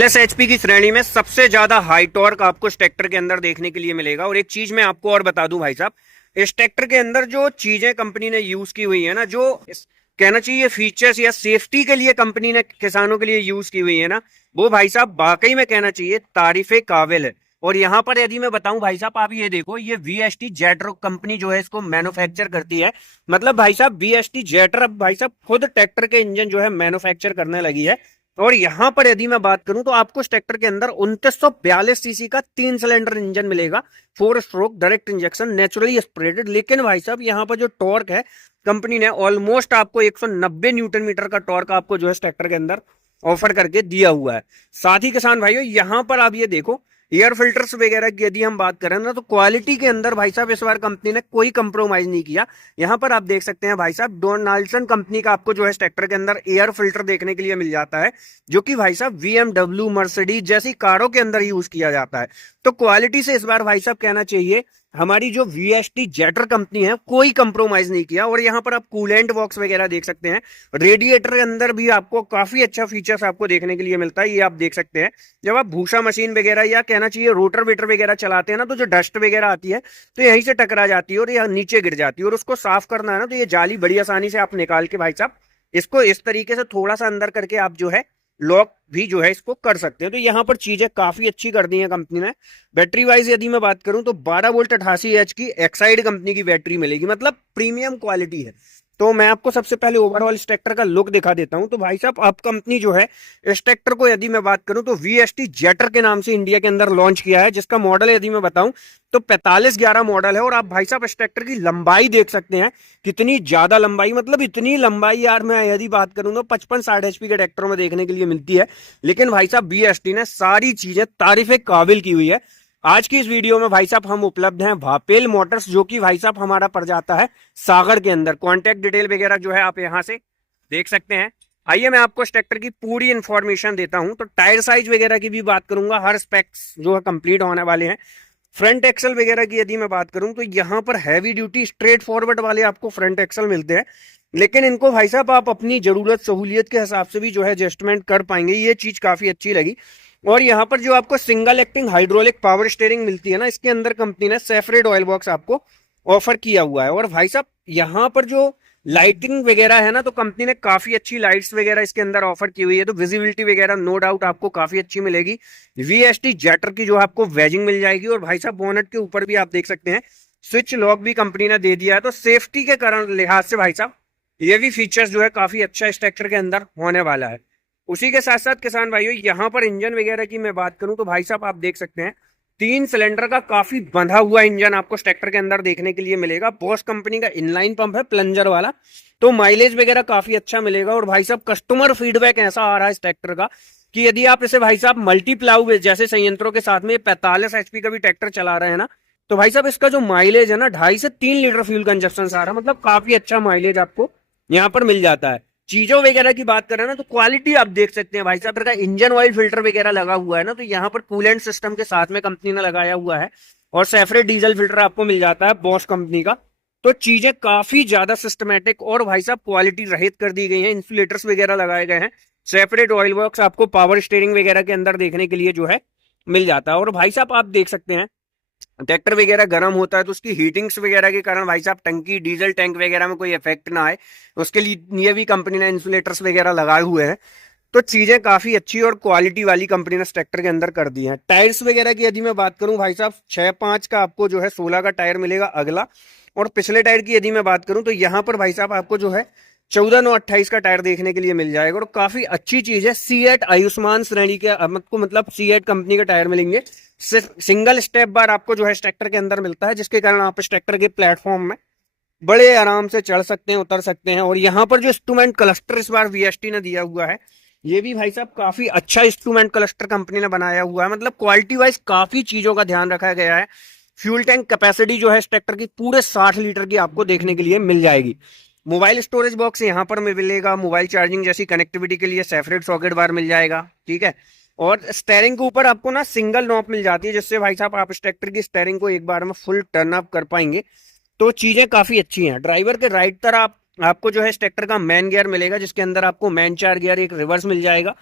Plus HP की श्रेणी में सबसे ज्यादा हाई टॉर्क आपको इस ट्रैक्टर के अंदर देखने के लिए मिलेगा। और एक चीज मैं आपको और बता दूं भाई साहब, इस ट्रैक्टर के अंदर जो चीजें कंपनी ने यूज की हुई है ना, जो कहना चाहिए फीचर्स या सेफ्टी के लिए कंपनी ने किसानों के लिए यूज की हुई है ना, वो भाई साहब वाकई में कहना चाहिए तारीफे काबिल है। और यहाँ पर यदि मैं बताऊं भाई साहब, आप ये देखो, ये वीएसटी जेटर कंपनी जो है इसको मैन्युफैक्चर करती है। मतलब भाई साहब वीएसटी जेटर अब भाई साहब खुद ट्रैक्टर के इंजन जो है मैन्युफैक्चर करने लगी है। और यहां पर यदि मैं बात करूं तो आपको इस ट्रैक्टर के अंदर 2942 सीसी का 3 सिलेंडर इंजन मिलेगा, 4 stroke direct injection naturally aspirated. लेकिन भाई साहब यहां पर जो टॉर्क है, कंपनी ने ऑलमोस्ट आपको 190 न्यूटन मीटर का टॉर्क आपको जो है इस ट्रैक्टर के अंदर ऑफर करके दिया हुआ है। साथ ही किसान भाइयों यहां पर आप ये देखो, एयर फिल्टर्स वगैरह की यदि हम बात करें ना, तो क्वालिटी के अंदर भाई साहब इस बार कंपनी ने कोई कंप्रोमाइज नहीं किया। यहां पर आप देख सकते हैं भाई साहब, डोनाल्डसन कंपनी का आपको जो है ट्रैक्टर के अंदर एयर फिल्टर देखने के लिए मिल जाता है, जो कि भाई साहब बीएमडब्ल्यू मर्सिडीज जैसी कारों के अंदर यूज किया जाता है। तो क्वालिटी से इस बार भाई साहब कहना चाहिए हमारी जो वीएसटी जेटर कंपनी है कोई कंप्रोमाइज नहीं किया। और यहाँ पर आप कूलेंट बॉक्स वगैरह देख सकते हैं, रेडिएटर के अंदर भी आपको काफी अच्छा फीचर्स आपको देखने के लिए मिलता है। ये आप देख सकते हैं, जब आप भूसा मशीन वगैरह या कहना चाहिए रोटर वेटर वगैरह चलाते हैं ना, तो जो डस्ट वगैरह आती है तो यहीं से टकरा जाती है और यह नीचे गिर जाती है, और उसको साफ करना है ना, तो ये जाली बड़ी आसानी से आप निकाल के भाई साहब इसको इस तरीके से थोड़ा सा अंदर करके आप जो है लॉक भी जो है इसको कर सकते हैं। तो यहाँ पर चीजें काफी अच्छी कर दी है कंपनी ने। बैटरी वाइज यदि मैं बात करूं तो 12 वोल्ट 88 एच की एक्साइड कंपनी की बैटरी मिलेगी, मतलब प्रीमियम क्वालिटी है। तो मैं आपको सबसे पहले ओवरऑल इस ट्रैक्टर का लुक दिखा देता हूं। तो भाई साहब आप कंपनी जो है इस ट्रैक्टर को यदि मैं बात करूं तो वीएसटी जेटर के नाम से इंडिया के अंदर लॉन्च किया है, जिसका मॉडल यदि मैं बताऊं तो 4511 मॉडल है। और आप भाई साहब इस ट्रैक्टर की लंबाई देख सकते हैं, कितनी ज्यादा लंबाई, मतलब इतनी लंबाई यार मैं यदि बात करूं तो 55-60 एचपी के ट्रैक्टरों में देखने के लिए मिलती है। लेकिन भाई साहब बीएसटी ने सारी चीजें तारीफे काबिल की हुई है। आज की इस वीडियो में भाई साहब हम उपलब्ध हैं भापेल मोटर्स, जो कि भाई साहब हमारा पड़ जाता है सागर के अंदर। कॉन्टैक्ट डिटेल वगैरह जो है आप यहां से देख सकते हैं। आइए मैं आपको इस ट्रैक्टर की पूरी इंफॉर्मेशन देता हूं। तो टायर साइज वगैरह की भी बात करूंगा, हर स्पेक्स जो है कंप्लीट होने वाले हैं। फ्रंट एक्सल वगैरह की यदि मैं बात करूं तो यहाँ पर हैवी ड्यूटी स्ट्रेट फॉरवर्ड वाले आपको फ्रंट एक्सल मिलते हैं, लेकिन इनको भाई साहब आप अपनी जरूरत सहूलियत के हिसाब से भी जो है एडजस्टमेंट कर पाएंगे। ये चीज काफी अच्छी लगी। और यहाँ पर जो आपको single acting hydraulic power steering मिलती है ना, इसके अंदर कंपनी ने सेपरेट ऑयल बॉक्स आपको ऑफर किया हुआ है। और भाई साहब यहाँ पर जो लाइटिंग वगैरह है ना, तो कंपनी ने काफी अच्छी लाइट्स वगैरह इसके अंदर ऑफर की हुई है। तो विजिबिलिटी वगैरह नो डाउट आपको काफी अच्छी मिलेगी। वीएसटी जेटर की जो आपको वेजिंग मिल जाएगी। और भाई साहब बोनट के ऊपर भी आप देख सकते हैं स्विच लॉक भी कंपनी ने दे दिया है। तो सेफ्टी के कारण लिहाज से भाई साहब ये भी फीचर्स जो है काफी अच्छा इस ट्रैक्टर के अंदर होने वाला है। उसी के साथ साथ किसान भाइयों यहाँ पर इंजन वगैरह की मैं बात करूं तो भाई साहब आप देख सकते हैं 3 सिलेंडर का काफी बंधा हुआ इंजन आपको ट्रैक्टर के अंदर देखने के लिए मिलेगा। बॉश कंपनी का इनलाइन पंप है प्लंजर वाला, तो माइलेज वगैरह काफी अच्छा मिलेगा। और भाई साहब कस्टमर फीडबैक ऐसा आ रहा है इस ट्रैक्टर का कि यदि आप इसे भाई साहब मल्टीप्लाउ जैसे संयंत्रों के साथ में 45 एचपी का भी ट्रैक्टर चला रहे हैं ना, तो भाई साहब इसका जो माइलेज है ना 2.5 से 3 लीटर फ्यूल कंजप्शन आ रहा है, मतलब काफी अच्छा माइलेज आपको यहाँ पर मिल जाता है। चीजों वगैरह की बात करें ना, तो क्वालिटी आप देख सकते हैं भाई साहब का इंजन ऑयल फिल्टर वगैरह लगा हुआ है ना, तो यहाँ पर कूलेंट सिस्टम के साथ में कंपनी ने लगाया हुआ है। और सेपरेट डीजल फिल्टर आपको मिल जाता है बॉश कंपनी का। तो चीजें काफी ज्यादा सिस्टमेटिक और भाई साहब क्वालिटी रहित कर दी गई हैं। इंसुलेटर्स वगैरह लगाए गए हैं, सेपरेट ऑयल बॉक्स आपको पावर स्टीयरिंग वगैरह के अंदर देखने के लिए जो है मिल जाता है। और भाई साहब आप देख सकते हैं ट्रैक्टर वगैरह गर्म होता है तो उसकी हीटिंग्स वगैरह के कारण भाई साहब टंकी डीजल टैंक वगैरह में कोई इफेक्ट ना आए, उसके लिए भी कंपनी ने इंसुलेटर्स वगैरह लगाए हुए हैं। तो चीजें काफी अच्छी और क्वालिटी वाली कंपनी ने ट्रैक्टर के अंदर कर दी है। टायर्स वगैरह की यदि मैं बात करूं भाई साहब 6.5 का आपको जो है 16 का टायर मिलेगा अगला। और पिछले टायर की यदि मैं बात करूं तो यहाँ पर भाई साहब आपको जो है 14/9/28 का टायर देखने के लिए मिल जाएगा। और काफी अच्छी चीज है, सीएट आयुष्मान श्रेणी के आपको मतलब सीएट कंपनी के टायर मिलेंगे। सिंगल स्टेप बार आपको जो है ट्रैक्टर के अंदर मिलता है, जिसके कारण आप इस ट्रैक्टर के प्लेटफॉर्म में बड़े आराम से चढ़ सकते हैं, उतर सकते हैं। और यहाँ पर जो इंस्ट्रूमेंट क्लस्टर इस बार वीएसटी ने दिया हुआ है, ये भी भाई साहब काफी अच्छा इंस्ट्रूमेंट क्लस्टर कंपनी ने बनाया हुआ है। मतलब क्वालिटी वाइज काफी चीजों का ध्यान रखा गया है। फ्यूल टैंक कैपेसिटी जो है इस ट्रैक्टर की पूरे 60 लीटर की आपको देखने के लिए मिल जाएगी। मोबाइल स्टोरेज बॉक्स यहाँ पर मिलेगा, मोबाइल चार्जिंग जैसी कनेक्टिविटी के लिए सेपरेट सॉकेट बार मिल जाएगा, ठीक है। और स्टेयरिंग के ऊपर आपको ना सिंगल नॉब मिल जाती है, जिससे भाई साहब आप इस ट्रैक्टर की स्टेयरिंग को एक बार में फुल टर्न अप कर पाएंगे। तो चीजें काफी अच्छी हैं। ड्राइवर के राइट तरफ आपको जो है ट्रैक्टर का मैन गियर मिलेगा, जिसके अंदर आपको मैन 4 गियर एक रिवर्स मिल जाएगा।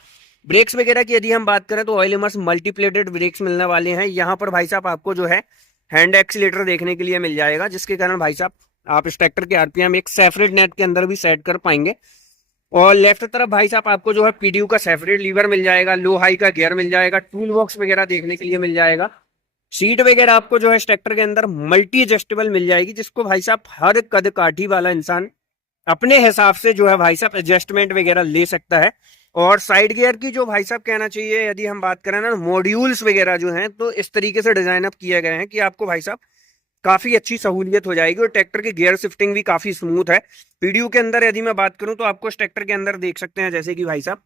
ब्रेक्स वगैरह की यदि हम बात करें तो ऑयल इमर्स मल्टीप्लेटेड ब्रेक्स मिलने वाले हैं। यहाँ पर भाई साहब आपको जो है हैंड एक्सीलेटर देखने के लिए मिल जाएगा, जिसके कारण भाई साहब आप इस ट्रैक्टर के आरपीएम एक सेपरेट नेट के अंदर भी सेट कर पाएंगे। और लेफ्ट तरफ भाई साहब आपको जो है पीडीयू का सेपरेट लीवर मिल जाएगा, लो हाई का गियर मिल जाएगा, टूल बॉक्स वगैरह देखने के लिए मिल जाएगा। सीट वगैरह आपको जो है इस ट्रैक्टर के अंदर मल्टी एडजस्टेबल मिल जाएगी, जिसको भाई साहब हर कद काठी वाला इंसान अपने हिसाब से जो है भाई साहब एडजस्टमेंट वगैरह ले सकता है। और साइड गियर की जो भाई साहब कहना चाहिए, यदि हम बात करें ना, मॉड्यूल्स वगैरह जो हैं तो इस तरीके से डिजाइन अप किए गए हैं कि आपको भाई साहब काफी अच्छी सहूलियत हो जाएगी। और ट्रैक्टर की गियर शिफ्टिंग भी काफी स्मूथ है। पीडीयू के अंदर यदि मैं बात करूं तो आपको इस ट्रैक्टर के अंदर देख सकते हैं, जैसे कि भाई साहब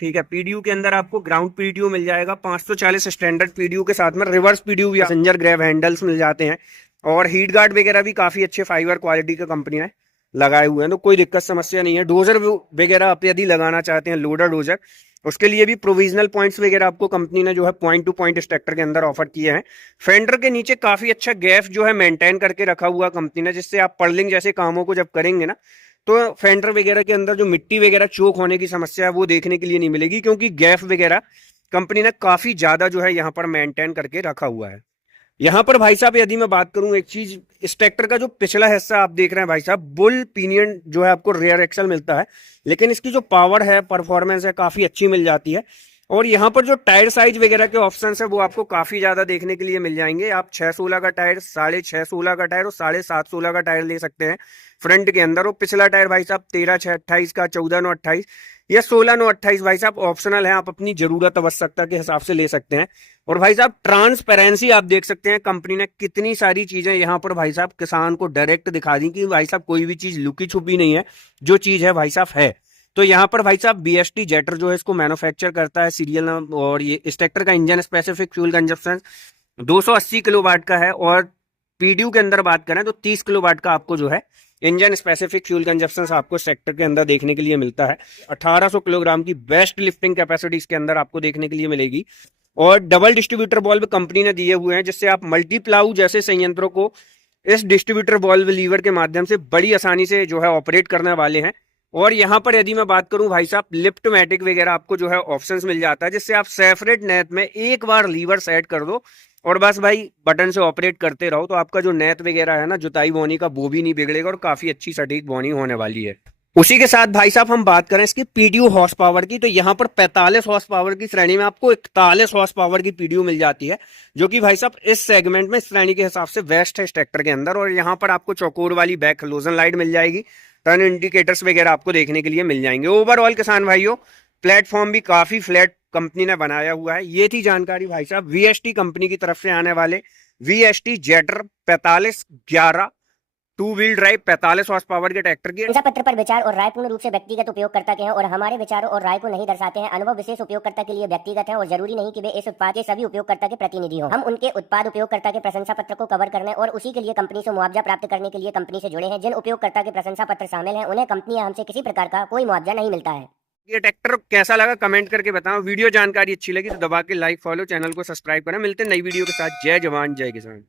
ठीक है, पीडीयू के अंदर आपको ग्राउंड पीडीयू मिल जाएगा 540 स्टैंडर्ड पीडीयू के साथ में रिवर्स पीडीयू भी पैसेंजर ग्रैब हैंडल्स मिल जाते हैं। और हीट गार्ड वगैरह भी काफी अच्छे फाइबर क्वालिटी का कंपनी ने लगाए हुए हैं, तो कोई दिक्कत समस्या नहीं है। डोजर वगैरह आप यदि लगाना चाहते हैं, लोडर डोजर, उसके लिए भी प्रोविजनल पॉइंट्स वगैरह आपको कंपनी ने जो है पॉइंट टू पॉइंट इस ट्रैक्टर के अंदर ऑफर किए हैं। फेंडर के नीचे काफी अच्छा गैप जो है मेंटेन करके रखा हुआ कंपनी ने, जिससे आप पर्लिंग जैसे कामों को जब करेंगे ना, तो फेंडर वगैरह के अंदर जो मिट्टी वगैरह चोक होने की समस्या है वो देखने के लिए नहीं मिलेगी, क्योंकि गैप वगैरह कंपनी ने काफी ज्यादा जो है यहाँ पर मेंटेन करके रखा हुआ है। यहाँ पर भाई साहब यदि मैं बात करूं एक चीज, इस ट्रैक्टर का जो पिछला हिस्सा आप देख रहे हैं भाई साहब, बुल पिनियन जो है आपको रेयर एक्सल मिलता है, लेकिन इसकी जो पावर है, परफॉर्मेंस है, काफी अच्छी मिल जाती है। और यहाँ पर जो टायर साइज वगैरह के ऑप्शंस है वो आपको काफी ज्यादा देखने के लिए मिल जाएंगे। आप 616 का टायर, 6.5 का टायर और 7.5 का टायर ले सकते हैं फ्रंट के अंदर। और पिछला टायर भाई साहब 13/6/28 का, 14/9/28 या 16/9/28 भाई साहब ऑप्शनल है, आप अपनी जरूरत आवश्यकता के हिसाब से ले सकते हैं। और भाई साहब ट्रांसपेरेंसी आप देख सकते हैं, कंपनी ने कितनी सारी चीजें यहाँ पर भाई साहब किसान को डायरेक्ट दिखा दी कि भाई साहब कोई भी चीज लुकी छुपी नहीं है, जो चीज है भाई साहब है। तो यहाँ पर भाई साहब बीएसटी जेटर जो है इसको मैन्युफैक्चर करता है, सीरियल नंबर। और ये इस ट्रैक्टर का engine specific fuel consumption 280 kilowatt का है। और पीडीयू के अंदर बात करें तो 30 किलोवाट का आपको जो है इंजन स्पेसिफिक फ्यूल कंजप्शन आपको सेक्टर के अंदर देखने के लिए मिलता है। 1800 किलोग्राम की बेस्ट लिफ्टिंग कैपेसिटी इसके अंदर आपको देखने के लिए मिलेगी। और डबल डिस्ट्रीब्यूटर बॉल्व कंपनी ने दिए हुए हैं, जिससे आप मल्टीप्लाऊ जैसे संयंत्रों को इस डिस्ट्रीब्यूटर बॉल्व लीवर के माध्यम से बड़ी आसानी से जो है ऑपरेट करने वाले हैं। और यहाँ पर यदि मैं बात करूं भाई साहब, लिफ्ट मैटिक वगैरह आपको जो है ऑप्शंस मिल जाता है, जिससे आप सेपरेट नेट में एक बार लीवर सेट कर दो और बस भाई बटन से ऑपरेट करते रहो, तो आपका जो नेट वगैरह है ना, जुताई बोनी का, वो भी नहीं बिगड़ेगा और काफी अच्छी सटीक बोनी होने वाली है। उसी के साथ भाई साहब हम बात करें इसकी पीडीयू हॉर्स पावर की, तो यहाँ पर 45 हॉर्स पावर की श्रेणी में आपको 41 हॉर्स पावर की पीडीयू मिल जाती है, जो कि भाई साहब इस सेगमेंट में श्रेणी के हिसाब से बेस्ट है इस ट्रैक्टर के अंदर। और यहाँ पर आपको चौकोर वाली बैक हेलोजन लाइट मिल जाएगी, टर्न इंडिकेटर्स वगैरह आपको देखने के लिए मिल जाएंगे। ओवरऑल किसान भाइयों, प्लेटफॉर्म भी काफी फ्लैट कंपनी ने बनाया हुआ है। ये थी जानकारी भाई साहब वीएसटी कंपनी की तरफ से आने वाले VST jetter 4511 two wheel drive 45 horse power के ट्रैक्टर की। पत्र पर विचार और राय पूर्ण रूप से व्यक्तिगत उपयोगकर्ता के हैं और हमारे विचारों और राय को नहीं दर्शाते हैं। अनुभव विशेष उपयोगकर्ता के लिए व्यक्तिगत है और जरूरी नहीं कि वे इस उत्पाद के सभी उपयोगकर्ता के प्रतिनिधि हों। हम उनके उत्पाद उपयोगकर्ता के प्रशंसा पत्र को कवर करने और उसी के लिए कंपनी से मुआवजा प्राप्त करने के लिए कंपनी से जुड़े हैं। जिन उपयोगकर्ता के प्रशंसा पत्र शामिल हैं उन्हें कंपनी या हमसे किसी प्रकार का कोई मुआवजा नहीं मिलता है। ये ट्रैक्टर कैसा लगा कमेंट करके बताओ। वीडियो जानकारी अच्छी लगी तो दबा के लाइक, फॉलो, चैनल को सब्सक्राइब करें। मिलते हैं नई वीडियो के साथ। जय जवान जय किसान।